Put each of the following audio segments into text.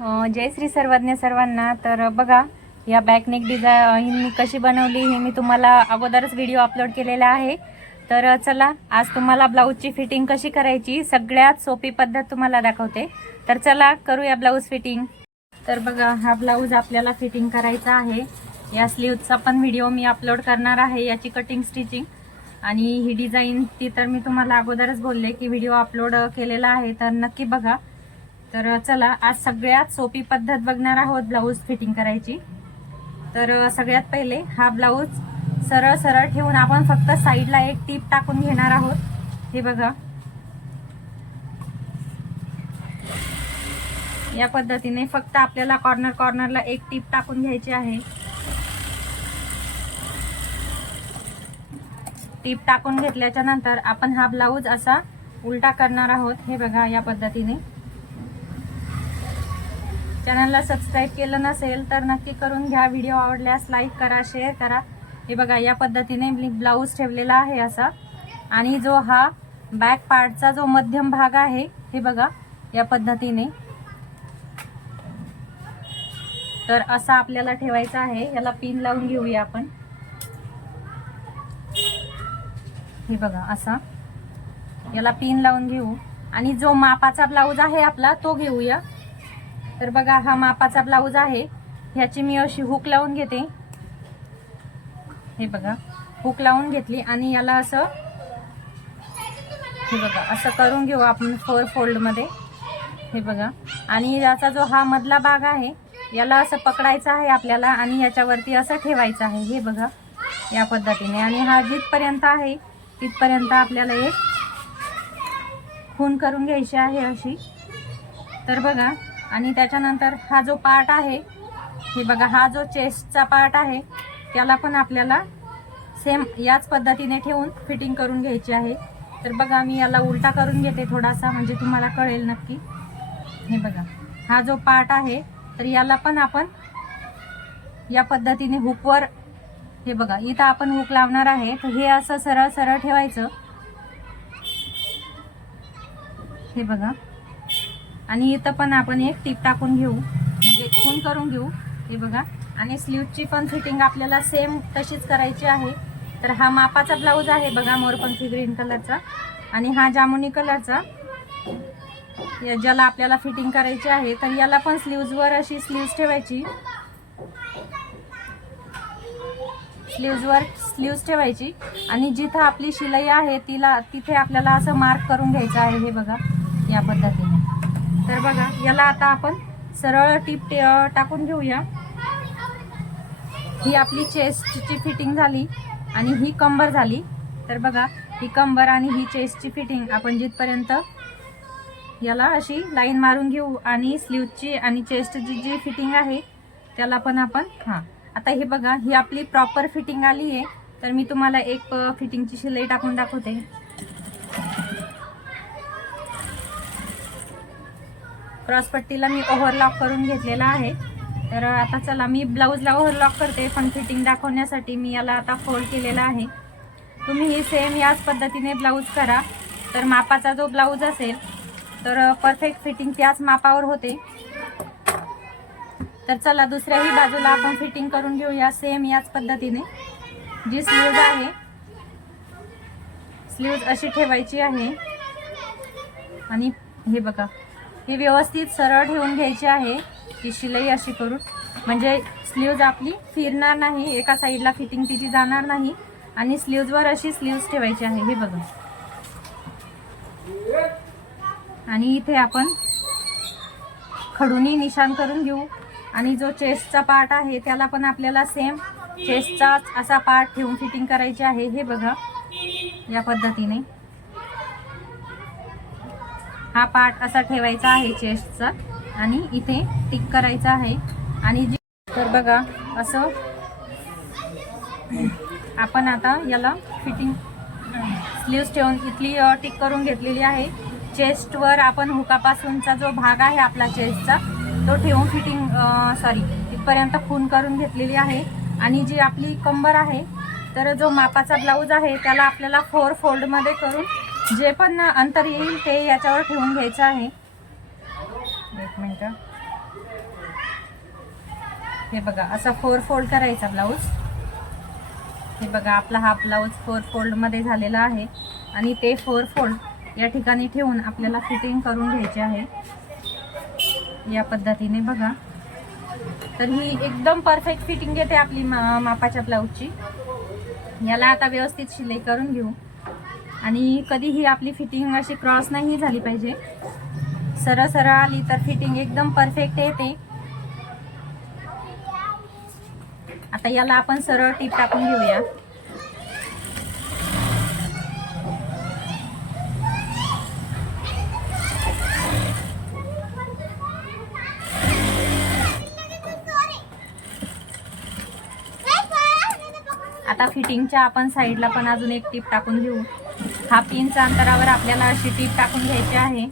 जय श्री सर्वज्ञ सर्वांना. तर बघा या बॅकनेक डिझाईन मी कशी बनवली हे मी तुम्हाला अगोदरच व्हिडिओ अपलोड केलेला आहे. तर चला आज तुम्हाला ब्लाऊजची फिटिंग कशी करायची सगळ्यात सोपी पद्धत तुम्हाला दाखवते. तर चला करूया ब्लाऊज फिटिंग तर बघा हा ब्लाऊज आपल्याला फिटिंग करायचा आहे. या स्लीवचा पण व्हिडिओ मी अपलोड करणार आहे याची कटिंग स्टिचिंग आणि ही डिझाईन ती तर मी तुम्हाला अगोदरच बोलले की व्हिडिओ अपलोड केलेला आहे. तर नक्की बघा तर चला आज सगळ्यात सोपी पद्धत बघणार आहोत ब्लाऊज फिटिंग करायची. तर सगळ्यात पहिले हा ब्लाऊज सरळ सरळ ठेवून आपण फक्त साईडला एक टीप टाकून घेणार आहोत. हे बघा. या पद्धतीने फक्त आपल्याला कॉर्नर कॉर्नरला एक टीप टाकून घ्यायची आहे. टीप टाकून घेतल्याच्या नंतर आपण हा ब्लाऊज असा उलटा करणार आहोत. हे बघा या पद्धतीने. चॅनलला सबस्क्राईब केलं नसेल तर नक्की करून घ्या. व्हिडिओ आवडल्यास लाईक करा शेअर करा. हे बघा या पद्धतीने मी ब्लाऊज ठेवलेला आहे असा. आणि जो हा बॅक पार्टचा जो मध्यम भाग आहे हे बघा या पद्धतीने. तर असा आपल्याला ठेवायचा आहे. याला पिन लावून घेऊया आपण. हे बघा असा. याला पिन लावून घेऊ. आणि जो मापाचा ब्लाऊज आहे आपला तो घेऊया. तर बघा हा मापाचा ब्लाऊज आहे. ह्याची मी अशी हुक लावून घेते. हे बघा हुक लावून घेतली आणि याला असं हे बघा असं करून घेऊ आपण फोर फोल्डमध्ये. हे बघा आणि याचा जो हा मधला भाग आहे याला असं पकडायचं आहे आपल्याला आणि याच्यावरती असं ठेवायचं आहे. हे बघा या पद्धतीने. आणि हा जिथपर्यंत आहे तिथपर्यंत आपल्याला एक खून करून घ्यायची आहे अशी. तर बघा आणि त्याच्यानंतर हा जो पार्ट आहे हे बघा हा जो चेस्टचा पार्ट आहे त्याला पण आपल्याला सेम याच पद्धतीने ठेवून फिटिंग करून घ्यायची आहे. तर बघा मी याला उलटा करून घेते थोडासा म्हणजे तुम्हाला कळेल नक्की. हे बघा हा जो पार्ट आहे तर याला पण आपण या पद्धतीने हुकवर हे बघा इथं आपण हुक लावणार आहे. तर हे असं सरळ सरळ ठेवायचं. हे बघा. आणि इथं पण आपण एक टीप टाकून घेऊ. म्हणजे खून करून घेऊ. हे बघा. आणि स्लीवची पण फिटिंग आपल्याला सेम तशीच करायची आहे. तर हा मापाचा ब्लाऊज आहे बघा मोरपंथी ग्रीन कलरचा. आणि हा जामुनी कलरचा. या- ज्याला आपल्याला फिटिंग करायची आहे तर याला पण स्लीव्जवर अशी स्लीव्ज ठेवायची. स्लीव्जवर स्लीव्ज ठेवायची. आणि जिथं आपली शिलाई आहे तिला तिथे आपल्याला असं मार्क करून घ्यायचं आहे हे बघा या पद्धतीने. तर बघा याला आता आपण सरळ टीप टाकून घेऊया. ही आपली चेस्टची फिटिंग झाली आणि ही कंबर झाली. तर बघा ही कंबर आणि ही चेस्टची फिटिंग आपण जिथपर्यंत याला अशी लाईन मारून घेऊ आणि स्लीवची आणि चेस्टची जी फिटिंग आहे त्याला पण आपण हां. आता हे बघा ही आपली प्रॉपर फिटिंग आली आहे तर मी तुम्हाला एक फिटिंगची शिलाई टाकून दाखवते. क्रॉसपट्टीला मी ओव्हरलॉक करून घेतलेला आहे. तर आता चला मी ब्लाऊजला ओव्हरलॉक करते पण फिटिंग दाखवण्यासाठी मी याला आता फोल्ड केलेला आहे. तुम्ही ही सेम याच पद्धतीने ब्लाऊज करा. तर मापाचा जो ब्लाऊज असेल तर परफेक्ट फिटिंग त्याच मापावर होते. तर चला दुसऱ्याही बाजूला आपण फिटिंग करून घेऊया सेम याच पद्धतीने. जी स्लीव्ज आहे स्लीव्ज अशी ठेवायची आहे. आणि हे बघा ही व्यवस्थित सरळ ठेवून घ्यायची आहे. ही शिलाई अशी करून. म्हणजे स्लीव्ज आपली फिरणार नाही एका साईडला फिटिंग तिची जाणार नाही. आणि स्लीव्जवर अशी स्लीव्ज ठेवायची आहे. हे बघा. आणि इथे आपण खडूनही निशाण करून घेऊ. आणि जो चेस्टचा पार्ट आहे त्याला पण आपल्याला सेम चेस्टचाच असा पार्ट ठेवून फिटिंग करायची आहे. हे बघा. या पद्धतीने. हा पार्ट असा ठेवायचा आहे चेस्टचा आणि इथे टिक करायचा आहे. आणि जी तर बघा असं आपण आता याला फिटिंग स्लीव्स ठेवून इथली टिक करून घेतलेली आहे. चेस्टवर आपण हुकापासूनचा जो भाग आहे आपला चेस्टचा तो ठेवून फिटिंग सॉरी इथपर्यंत खून करून घेतलेली आहे. आणि जी आपली कंबर आहे तर जो मापाचा ब्लाऊज आहे त्याला आपल्याला फोर फोल्डमध्ये करून जे पण अंतर येईल ते याच्यावर ठेवून घ्यायचं आहे. एक मिनटं. हे बघा असा फोर फोल्ड करायचा ब्लाऊज हे बघा आपला हा ब्लाऊज फोर फोल्डमध्ये झालेला आहे. आणि ते फोर फोल्ड या ठिकाणी ठेवून आपल्याला फिटिंग करून घ्यायचे आहे. या पद्धतीने बघा. तर ही एकदम परफेक्ट फिटिंग येते आपली मा मापाच्या ब्लाऊजची याला आता व्यवस्थित शिलाई करून घेऊ. आणि कधीही आपली फिटिंग अशी क्रॉस नाही झाली पाहिजे. सरळ सरळ आली तर फिटिंग एकदम परफेक्ट येते. आता याला आपण सरळ टीप टाकून घेऊया. आता फिटिंगच्या आपण साईडला पण अजून एक टीप टाकून घेऊ. हाफ इंच अंतरावर आपल्याला अशी टीप टाकून घ्यायची आहे.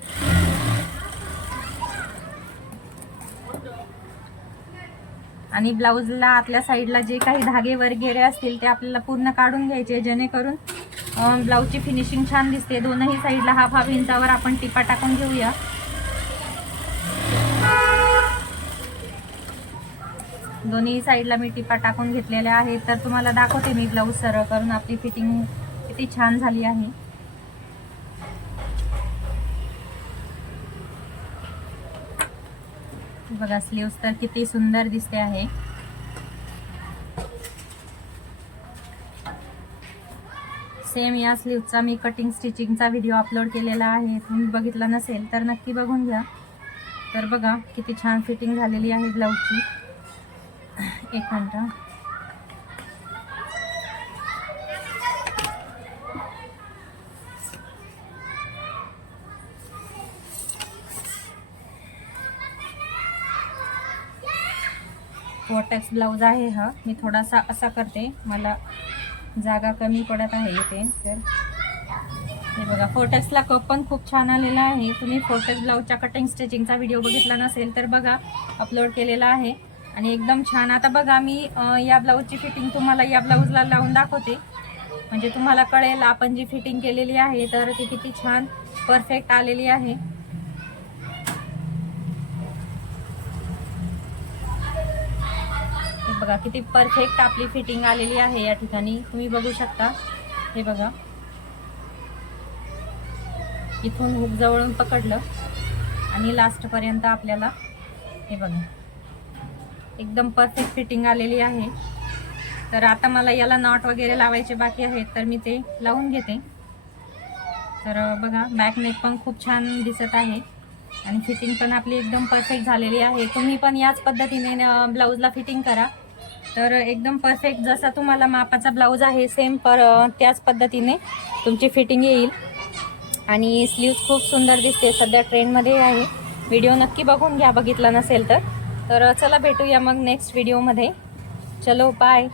आणि ब्लाऊजला आतल्या साईडला जे काही धागे वगैरे असतील ते आपल्याला पूर्ण काढून घ्यायचे जेणेकरून ब्लाऊजची फिनिशिंग छान दिसते. दोनही साईडला हाफ हाफ इंचावर आपण टिपा टाकून घेऊया. दोन्ही साईडला मी टिपा टाकून घेतलेल्या आहेत. तर तुम्हाला दाखवते मी ब्लाऊज सरळ करून. आपली फिटिंग किती छान झाली आहे. बघा स्लीव्स तर किती सुंदर दिसते आहे. सेम या स्लीवचा मी कटिंग स्टिचिंगचा व्हिडिओ अपलोड केलेला आहे. तुम्ही बघितला नसेल तर नक्की बघून घ्या. तर बघा किती छान फिटिंग झालेली आहे ब्लाऊजची एक मिनटं. वॉटेक्स ब्लाऊज आहे हा. मी थोडासा असा करते. मला जागा कमी पडत आहे इथे. तर हे बघा फोटेक्सला कप पण खूप छान आलेला आहे. तुम्ही फोटेक्स ब्लाऊजच्या कटिंग स्टिचिंगचा व्हिडिओ बघितला नसेल तर बघा अपलोड केलेला आहे. आणि एकदम छान. आता बघा मी या ब्लाऊजची फिटिंग तुम्हाला या ब्लाऊजला लावून दाखवते. म्हणजे तुम्हाला कळेल आपण जी फिटिंग केलेली आहे तर ती किती छान परफेक्ट आलेली आहे. बघा किती परफेक्ट आपली फिटिंग आलेली आहे या ठिकाणी. तुम्ही बघू शकता. हे बघा. इथून हुक जवळून पकडलं. आणि लास्टपर्यंत आपल्याला हे बघा. एकदम परफेक्ट फिटिंग आलेली आहे. तर आता मला याला नॉट वगैरे लावायचे बाकी आहेत तर मी ते लावून घेते. तर बघा बॅक नेक पण खूप छान दिसत आहे. आणि फिटिंग पण आपली एकदम परफेक्ट झालेली आहे. तुम्ही पण याच पद्धतीने ब्लाऊजला फिटिंग करा. तर एकदम परफेक्ट जसा तुम्हाला मापाचा ब्लाऊज आहे सेम पर त्याच पद्धतीने तुमची फिटिंग येईल. आणि स्लीव्ज खूप सुंदर दिसते सध्या ट्रेंडमध्ये आहे. व्हिडिओ नक्की बघून घ्या बघितला नसेल तर. तर चला भेटूया मग नेक्स्ट व्हिडिओमध्ये चलो बाय